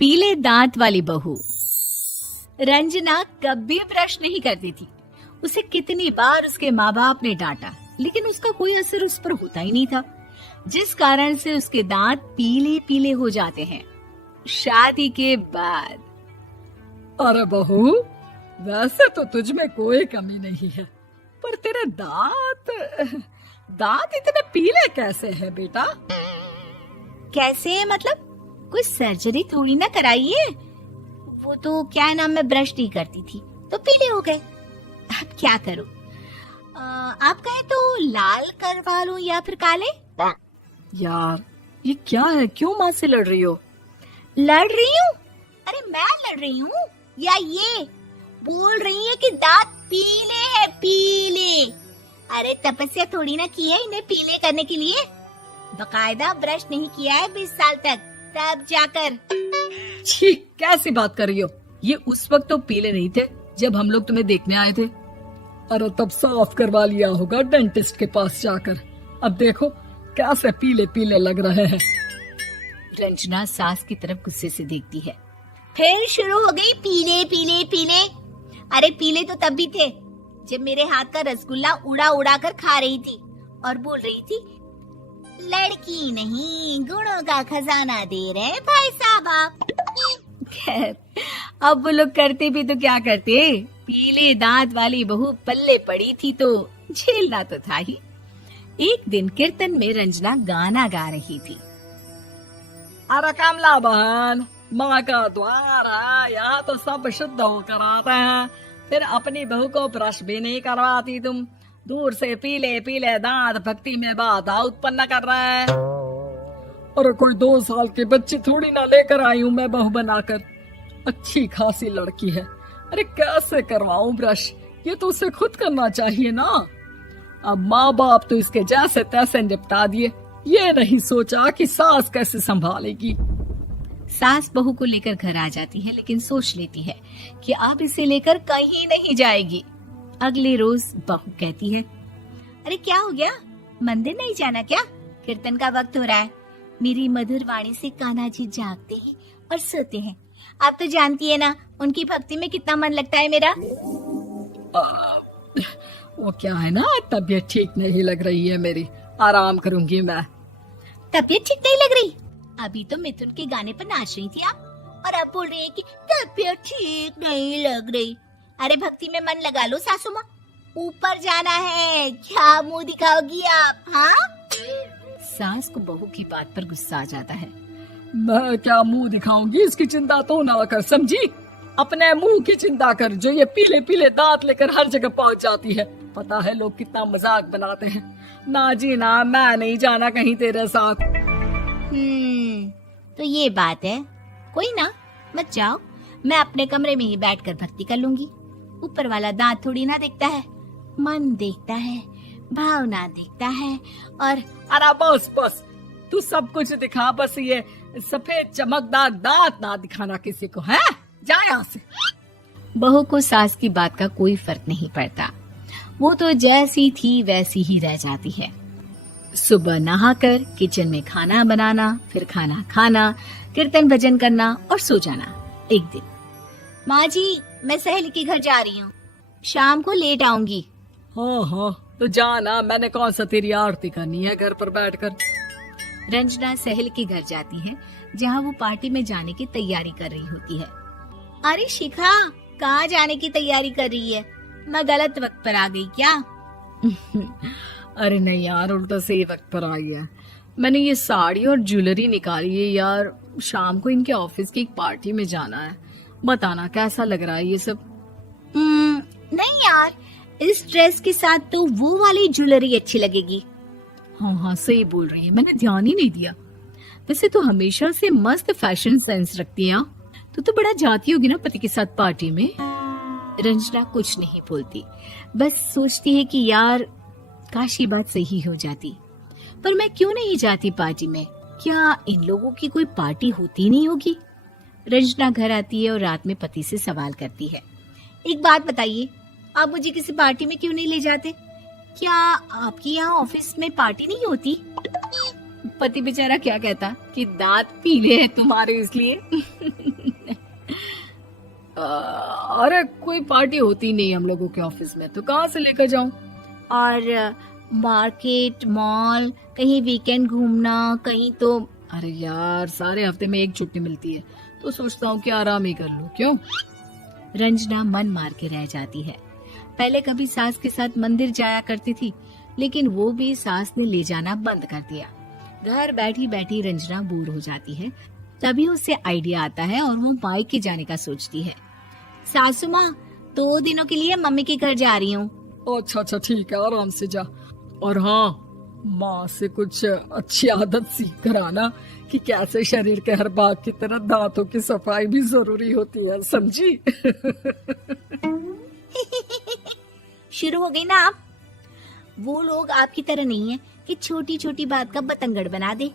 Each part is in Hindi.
पीले दांत वाली बहू। रंजना कभी ब्रश नहीं करती थी। उसे कितनी बार उसके माँ बाप ने डांटा, लेकिन उसका कोई असर उस पर होता ही नहीं था, जिस कारण से उसके दांत पीले पीले हो जाते हैं। शादी के बाद अरे बहू, वैसे तो तुझ में कोई कमी नहीं है, पर तेरे दांत इतने पीले कैसे हैं बेटा? कैसे मतलब? कोई सर्जरी थोड़ी ना कराइए। वो तो क्या नाम, मैं ब्रश नहीं करती थी तो पीले हो गए। अब क्या करूं? आप कहे तो लाल करवा लूं या फिर काले? यार ये क्या है, क्यों माँ से लड़ रही हो? लड़ रही हूँ? अरे मैं लड़ रही हूँ या ये बोल रही है कि दांत पीले हैं, पीले। अरे तपस्या थोड़ी ना की है इन्हें पीले करने के लिए। बकायदा ब्रश नहीं किया है 20 साल तक, तब जाकर। छी, कैसी बात कर रही हो? ये उस वक्त तो पीले नहीं थे जब हम लोग तुम्हें देखने आए थे। अरे तब साफ करवा लिया होगा डेंटिस्ट के पास जाकर। अब देखो कैसे पीले पीले लग रहे हैं। रंजना सास की तरफ गुस्से से देखती है। फिर शुरू हो गई पीले पीले पीले। अरे पीले तो तब भी थे जब मेरे हाथ का रसगुल्ला उड़ा उड़ा कर खा रही थी और बोल रही थी, लड़की नहीं गुणों का खजाना दे रहे भाई साहब आप। खैर, अब वो लोग करते भी तो क्या करते, पीले दांत वाली बहू पल्ले पड़ी थी तो झेलना तो था ही। एक दिन कीर्तन में रंजना गाना गा रही थी। अरे कमला बहन, माँ का द्वार है, यहाँ तो सब शुद्ध होकर आते हैं, फिर अपनी बहू को ब्रश भी नहीं करवाती तुम। दूर से पीले पीले दांत भक्ति में बाधा उत्पन्न कर रहे हैं। अरे कोई 2 साल के बच्चे थोड़ी ना लेकर आई हूँ मैं बहू बनाकर। अच्छी खासी लड़की है, अरे कैसे करवाऊं ब्रश? ये तो उसे खुद करना चाहिए ना। अब माँ बाप तो इसके जैसे तैसे निपटा दिए, ये नहीं सोचा कि सास कैसे संभालेगी। सास बहू को लेकर घर आ जाती है, लेकिन सोच लेती है कि अब इसे लेकर कहीं नहीं जाएगी। अगले रोज बहू कहती है, अरे क्या हो गया, मंदिर नहीं जाना क्या? कीर्तन का वक्त हो रहा है। मेरी मधुर वाणी से कान्हा जी जागते हैं और सोते हैं। आप तो जानती है ना उनकी भक्ति में कितना मन लगता है मेरा। वो क्या है ना, तबीयत ठीक नहीं लग रही है मेरी, आराम करूंगी मैं। तबीयत ठीक नहीं लग रही? अभी तो मिथुन के गाने पर नाच रही थी आप, और अब बोल रही है कि तबीयत ठीक नहीं लग रही। अरे भक्ति में मन लगा लो सासू माँ, ऊपर जाना है, क्या मुंह दिखाओगी आप? हाँ? सास को बहू की बात पर गुस्सा आ जाता है। मैं क्या मुंह दिखाऊंगी, इसकी चिंता तो ना कर, समझी? अपने मुंह की चिंता कर, जो ये पीले पीले दांत लेकर हर जगह पहुंच जाती है। पता है लोग कितना मजाक बनाते हैं। ना जी ना, मैं नहीं जाना कहीं तेरे साथ। तो ये बात है। कोई ना, मत जाओ, मैं अपने कमरे में ही बैठकर भक्ति कर लूंगी। ऊपर वाला दांत थोड़ी ना देखता है, मन देखता है, भावना देखता है। और अरे बस बस, तू सब कुछ दिखा, बस ये सफेद चमकदार दांत ना दिखाना किसी को, है? जा यहाँ से। बहू को सास की बात का कोई फर्क नहीं पड़ता। वो तो जैसी थी वैसी ही रह जाती है। सुबह नहाकर किचन में खाना बनाना, फिर खाना खाना, कीर्तन भजन करना और सो जाना। एक दिन, माँ जी मैं सहेली के घर जा रही हूँ, शाम को लेट आऊंगी। हाँ हाँ तो जाना, मैंने कौन सा तेरी आरती करनी है घर पर बैठकर। रंजना सहेली के घर जाती है, जहाँ वो पार्टी में जाने की तैयारी कर रही होती है। अरे शिखा, कहाँ जाने की तैयारी कर रही है? मैं गलत वक्त पर आ गई क्या? अरे नहीं यार, उल्टा सही वक्त पर आई है। मैंने ये साड़ी और ज्वेलरी निकाली है यार, शाम को इनके ऑफिस की एक पार्टी में जाना है। बताना कैसा लग रहा है ये सब? नहीं यार, इस ड्रेस के साथ तो वो वाली ज्वेलरी अच्छी लगेगी। हाँ हाँ सही बोल रही है, मैंने ध्यान ही नहीं दिया। वैसे तो हमेशा से मस्त फैशन सेंस रखती है। तो बड़ा जाती होगी ना पति के साथ पार्टी में। रंजना कुछ नहीं बोलती, बस सोचती है कि यार काश ये बात सही हो जाती, पर मैं क्यों नहीं जाती पार्टी में? क्या इन लोगों की कोई पार्टी होती नहीं होगी? रंजना घर आती है और रात में पति से सवाल करती है, एक बात बताइए, आप मुझे किसी पार्टी में क्यों नहीं ले जाते? क्या आपकी यहाँ ऑफिस में पार्टी नहीं होती? पति बेचारा क्या कहता कि दांत पीले हैं तुम्हारे इसलिए। अरे कोई पार्टी होती नहीं हम लोगों के ऑफिस में, तो कहाँ से लेकर जाऊं? और मार्केट, मॉल, कहीं वीकेंड घूमना, कहीं तो। अरे यार सारे हफ्ते में एक छुट्टी मिलती है, तो सोचता हूँ कि आराम ही कर लूं। क्यों? रंजना मन मार के रह जाती है। पहले कभी सास के साथ मंदिर जाया करती थी, लेकिन वो भी सास ने ले जाना बंद कर दिया। घर बैठी बैठी रंजना बोर हो जाती है। तभी उसे आइडिया आता है और वो मायके जाने का सोचती है। सासू माँ, 2 दिनों के लिए मम्मी के घर जा रही हूँ। अच्छा अच्छा ठीक है, आराम से जा। और हाँ, माँ से कुछ अच्छी आदत सीख कर आना कि कैसे शरीर के हर भाग की तरह दांतों की सफाई भी जरूरी होती है, समझी? शुरू हो गई ना आप। वो लोग आपकी तरह नहीं है कि छोटी छोटी बात का बतंगड़ बना दे।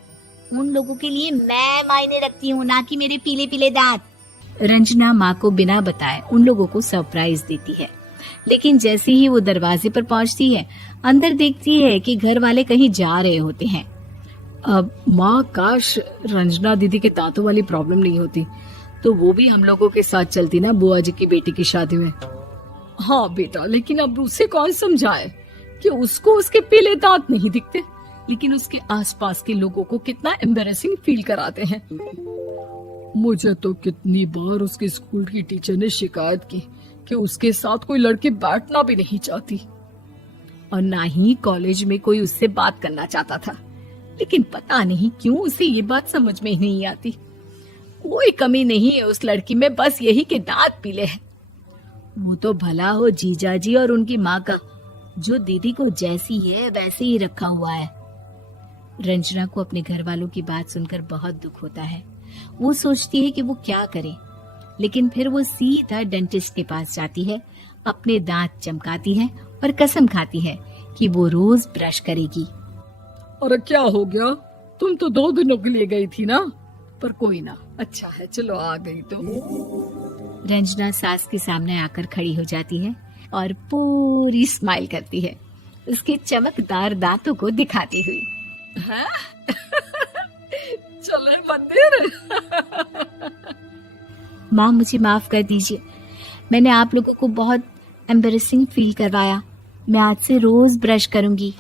उन लोगों के लिए मैं मायने रखती हूँ, ना कि मेरे पीले पीले दांत। रंजना माँ को बिना बताए उन लोगों को सरप्राइज देती है, लेकिन जैसे ही वो दरवाजे पर पहुंचती है, अंदर देखती है कि घर वाले कहीं जा रहे होते हैं। अब माँ, काश रंजना दीदी के दांतों वाली प्रॉब्लम नहीं होती, तो वो भी हम लोगों के साथ चलती ना बुआ जी की बेटी की शादी में। हाँ बेटा, लेकिन अब उसे कौन समझाए कि उसको उसके पीले दांत नहीं दिखते, लेकिन उसके आसपास के लोगों को कितना एम्बैरेसिंग फील कराते हैं। मुझे तो कितनी बार उसके स्कूल की टीचर ने शिकायत की कि उसके साथ कोई लड़की बैठना भी नहीं चाहती, और ना ही कॉलेज में कोई उससे बात करना चाहता था। लेकिन पता नहीं क्यों उसे ये बात समझ में ही नहीं आती। कोई कमी नहीं है उस लड़की में, बस यही कि दांत पीले हैं। वो तो भला हो जीजा जी और उनकी माँ का, जो दीदी को जैसी है वैसे ही रखा हुआ है। रंजना को अपने घर वालों की बात सुनकर बहुत दुख होता है। वो सोचती है कि वो क्या करे, लेकिन फिर वो सीधा डेंटिस्ट के पास जाती है, अपने दांत चमकाती है और कसम खाती है कि वो रोज ब्रश करेगी। अरे क्या हो गया? तुम तो 2 दिनों के लिए गई थी ना, पर कोई ना, अच्छा है, चलो आ गई तो। रंजना सास के सामने आकर खड़ी हो जाती है और पूरी स्माइल करती है, उसके चमकदार दांतों को दिखाती हुई। है? चले मंदिर। माँ, मुझे माफ कर दीजिए, मैंने आप लोगों को बहुत एम्बैरेसिंग फील करवाया। मैं आज से रोज ब्रश करूंगी।